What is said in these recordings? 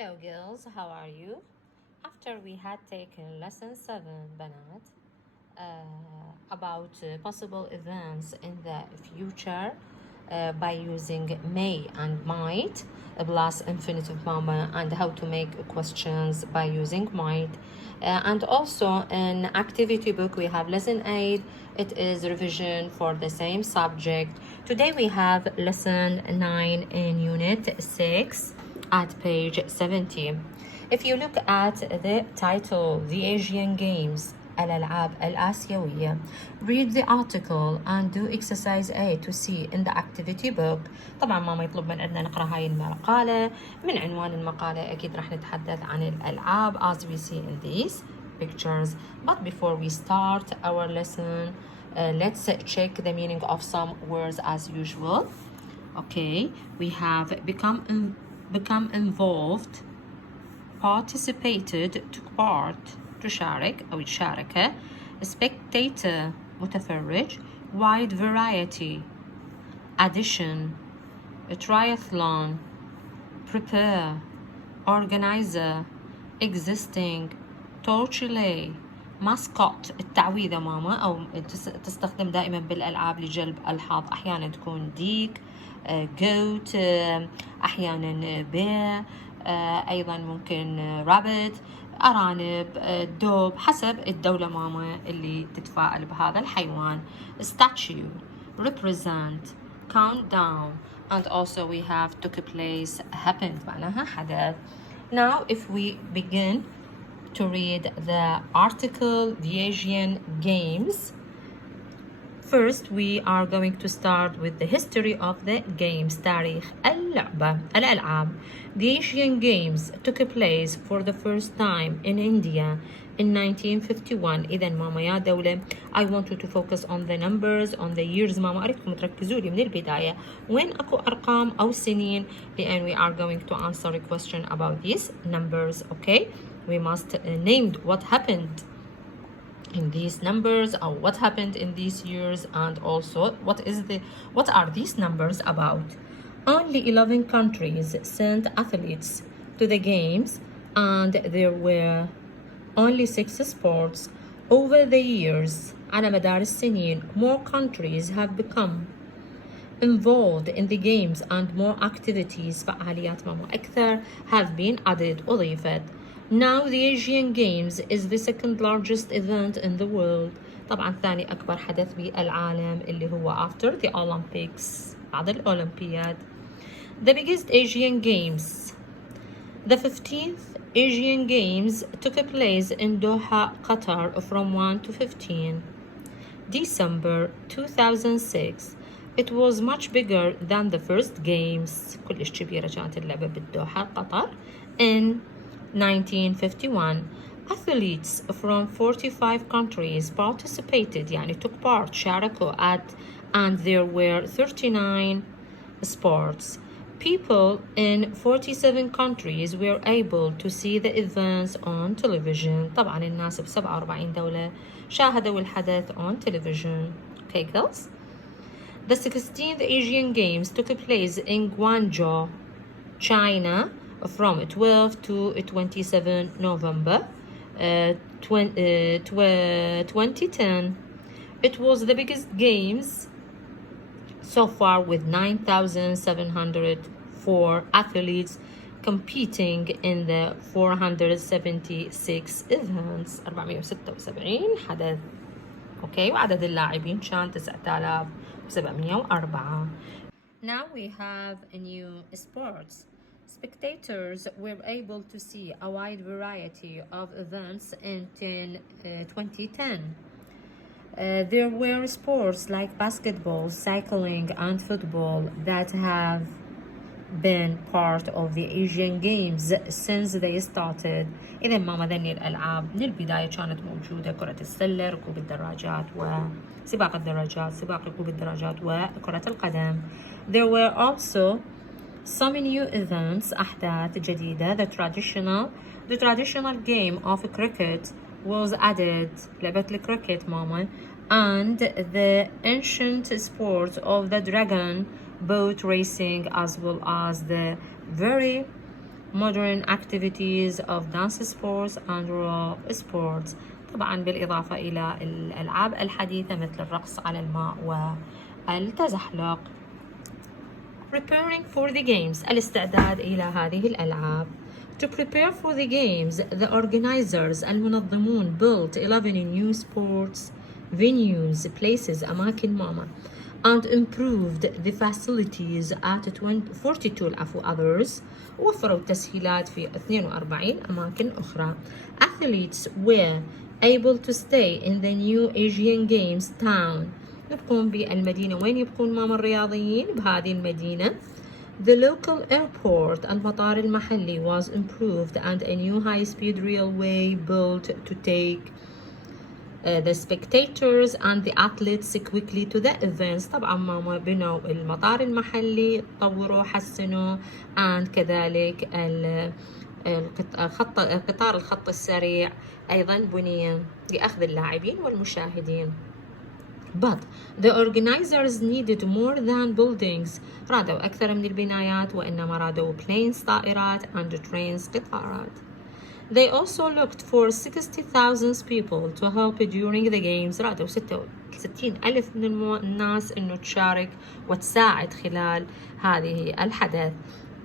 Hello girls, how are you? After we had taken lesson 7 بنات about possible events in the future by using may and might plus infinitive mama and how to make questions by using might and also in activity book we have lesson 8. It is revision for the same subject. Today we have lesson 9 in unit 6 at page 70. If you look at the title, The Asian Games, الألعاب الآسيوية, read the article and do exercise A to see in the activity book. طبعا ماما يطلب من عندنا نقرأ هاي المقالة. من عنوان المقالة أكيد راح نتحدث عن الألعاب as we see in these pictures. But before we start our lesson, let's check the meaning of some words as usual. Okay, we have become involved, participated, took part, تشارك أو يشارك, spectator, متفرج, wide variety, addition, a triathlon, prepare, organizer, existing, torchlight, mascot, التعويذة ماما أو تستخدم دائما بالألعاب لجلب ألحاظ. أحيانا تكون ديك، goat، أحيانا bear، أيضا ممكن rabbit، أرانب، دوب، حسب الدولة ماما اللي تتفاعل بهذا الحيوان. statue, represent, countdown, and also we have took place, happened معناها حدث. Now if we begin to read the article, the Asian Games. First, we are going to start with the history of the games. تاريخ اللعبة الألعاب. The Asian Games took place for the first time in India in 1951. إذا ماما يا دولة, I want you to focus on the numbers, on the years. ماما أريدكم تركزوا لي من البداية وين أكو أرقام أو سنين, لأن we are going to answer a question about these numbers. Okay, we must name what happened in these numbers or what happened in these years, and also what are these numbers about. Only 11 countries sent athletes to the games and there were only 6 sports. Over the years, على مدار السنين, more countries have become involved in the games and more activities, فعاليات أكثر, have been added, أضيفت. Now the Asian Games is the second largest event in the world. طبعا ثاني أكبر حدث بالعالم اللي هو after the Olympics, بعد الأولمبياد. The biggest Asian Games. The 15th Asian Games took place in Doha, Qatar from 1 to 15 December 2006. It was much bigger than the first games. كلش كبيرة كانت اللعبة بالدوحة قطر. In 1951, athletes from 45 countries participated, يعني took part, شاركوا at, and there were 39 sports. People in 47 countries were able to see the events on television. طبعا الناس ب47 دولة شاهدوا الحدث on television. Okay, girls? The 16th Asian Games took place in Guangzhou, China, from 12 to 27 November 2010. It was the biggest games so far with 9,704 athletes competing in the 476 events. 476 حدث. Okay, وعدد اللاعبين كان 9,704. Now we have a new sports. Spectators were able to see a wide variety of events in 2010. There were sports like basketball, cycling, and football that have been part of the Asian Games since they started. إذا ماما ذني الألعاب من البداية كانت موجودة: كرة السلة، ركوب الدراجات، وسباق الدراجات، سباق ركوب الدراجات، وكرة القدم. There were also some new events, أحداث جديدة. The traditional game of cricket was added, لعبة الكريكت ماما, and the ancient sport of the dragon boat racing, as well as the very modern activities of dance sports and rock sports. طبعا بالإضافة إلى الألعاب الحديثة مثل الرقص على الماء والتزحلق. Preparing for the games الاستعداد إلى هذه الألعاب. To prepare for the games, the organizers المنظمون built 11 new sports venues, places, أماكن ماما, and improved the facilities at 42 others. وفروا التسهيلات في 42 أماكن أخرى. Athletes were able to stay in the new Asian Games town. يبقون بالمدينة. وين يبقون ماما الرياضيين؟ بهذه المدينة. The local airport المطار المحلي was improved and a new high-speed railway built to take the spectators and the athletes quickly to the events. طبعا ماما بنوا المطار المحلي، طوروا حسنوا، and كذلك قطار الخط السريع أيضا بني لأخذ اللاعبين والمشاهدين. But the organizers needed more than buildings. رادوا أكثر من البنايات، وإنما رادوا planes طائرات and trains قطارات. They also looked for 60,000 people to help during the games. رادوا 66,000 من الناس إنه تشارك وتساعد خلال هذه الحدث.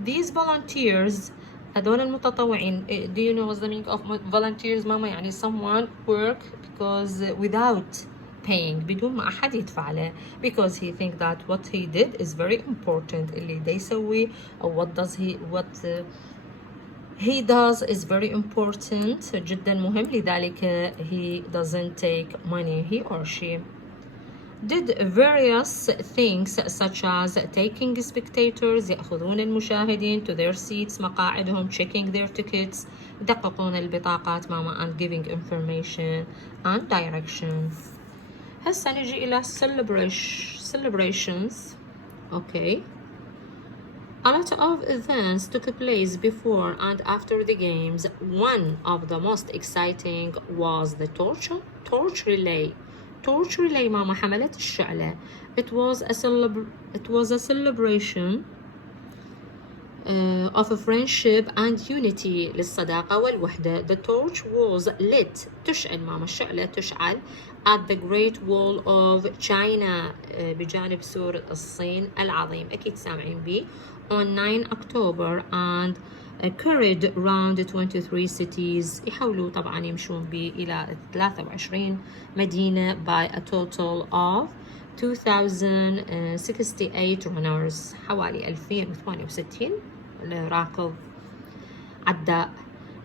These volunteers هذول المتطوعين. Do you know what's the meaning of volunteers ماما؟ يعني someone work because without paying، بدون ما أحد يدفع له، because he think that what he did is very important. اللي دا يسوي أو what he does is very important، جدا مهم، لذلك he doesn't take money, he or she. Did various things such as taking spectators، يأخذون المشاهدين to their seats، مقاعدهم، checking their tickets، يدققون البطاقات ماما، and giving information and direction. هسه نجي إلى celebrations. Okay. A lot of events took place before and after the games. One of the most exciting was the torch relay. Torch relay ماما حملة الشعلة. It was a celebration of friendship and unity، للصداقة والوحدة. The torch was lit، تشعل ماما الشعلة تشعل at the Great Wall of China، بجانب سور الصين العظيم، أكيد سامعين بيه، on 9 October and carried around 23 cities. يحاولوا طبعا يمشون به إلى 23 مدينة by a total of 2068 runners، حوالي 2068 راكض عداء.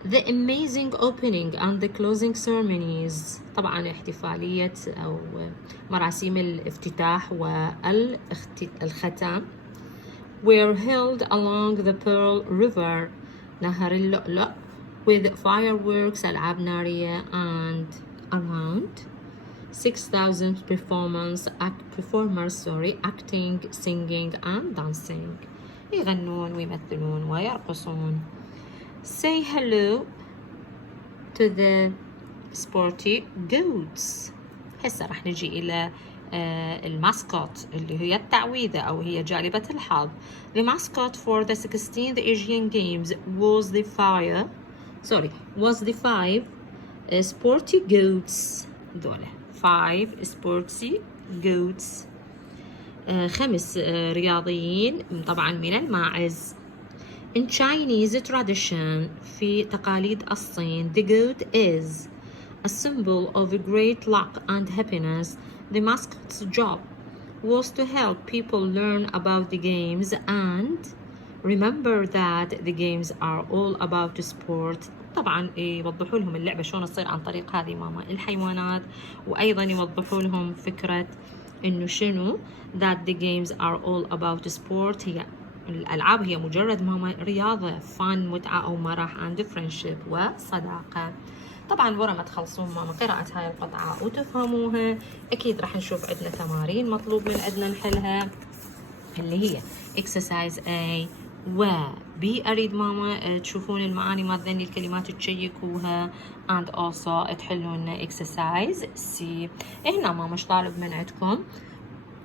The amazing opening and the closing ceremonies، طبعا احتفالية أو مراسيم الافتتاح والختام were held along the Pearl River، نهر اللؤلؤ، with fireworks، ألعاب نارية، and around 6,000 performers acting, singing and dancing، يغنون ويمثلون ويرقصون. Say hello to the sporty goats. هسه راح نجي إلى الماسكوت اللي هي التعويذة أو هي جالبة الحظ. The mascot for the 16th Asian Games was the five sporty goats. دول 5 sporty goats، 5 رياضيين طبعا من الماعز. In Chinese tradition، في تقاليد الصين، the goat is a symbol of great luck and happiness. The mascot's job was to help people learn about the games and remember that the games are all about sport. طبعا يوضحوا لهم اللعبة شلون تصير عن طريق هذه ماما الحيوانات، وأيضا يوضحوا لهم فكرة إنه شنو that the games are all about sport. هي الألعاب هي مجرد ماما رياضة، فن، متعة أو مرح and friendship وصداقة. طبعا ورا ما تخلصون ماما قراءة هاي القطعة وتفهموها، أكيد راح نشوف عندنا تمارين مطلوب من عندنا نحلها، اللي هي exercise A و B. أريد ماما تشوفون المعاني مال ذني الكلمات تشيكوها and also تحلون exercise C. هنا ماما ايش طالب من عندكم؟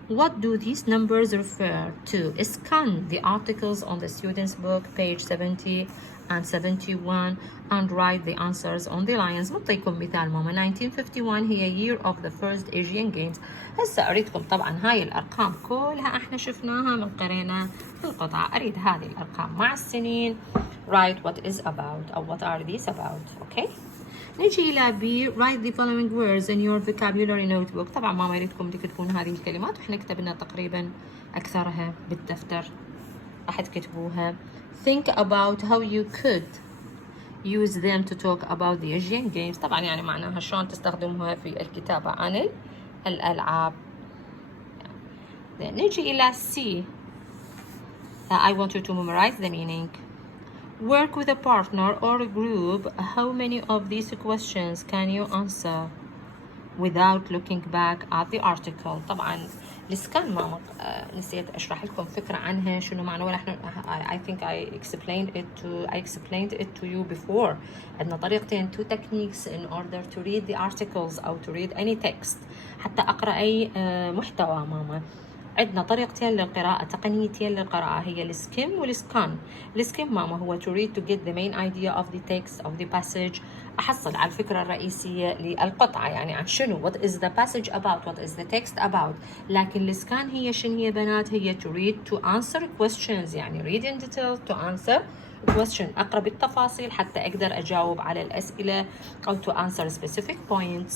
What do these numbers refer to? Scan the articles on the student's book page 70 and 71 and write the answers on the lines. بعطيكم مثال ماما. 1951 هي year of the first Asian Games. هسه أريدكم طبعا هاي الأرقام كلها احنا شفناها من قرينا في القطعة. أريد هذه الأرقام مع السنين. Write what is about أو what are these about. Okay. نجي إلى B. Write the following words in your vocabulary notebook. طبعا ماما يريدكم تكتبون هذه الكلمات وإحنا كتبنا تقريبا أكثرها بالدفتر راح تكتبوها. Think about how you could use them to talk about the Asian Games. طبعا يعني معناها شلون تستخدمها في الكتابة عن الألعاب. نجي إلى C. I want you to memorize the meaning. Work with a partner or a group. How many of these questions can you answer without looking back at the article? طبعا السكان ماما نسيت اشرح لكم فكره عنها شنو معنى ولا احنا I think I explained it to you before. عندنا طريقتين two techniques in order to read the articles او to read any text حتى اقرا اي محتوى ماما. عندنا طريقتين للقراءة تقنيتين للقراءة هي السكيم والسكان. السكيم ماما هو to read to get the main idea of the text of the passage أحصل على الفكرة الرئيسية للقطعة يعني عن شنو what is the passage about what is the text about. لكن السكان هي شنو هي بنات هي to read to answer questions يعني read in detail to answer question أقرأ بالتفاصيل حتى أقدر أجاوب على الأسئلة أو to answer specific points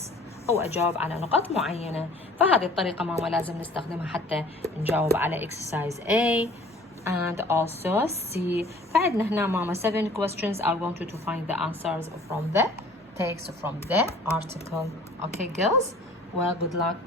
أو أجاوب على نقاط معينة. فهذه الطريقة ماما لازم نستخدمها حتى نجاوب على exercise A and also C. فعندنا هنا ماما 7 questions. I want you to find the answers from the text from the article. Okay girls, well good luck.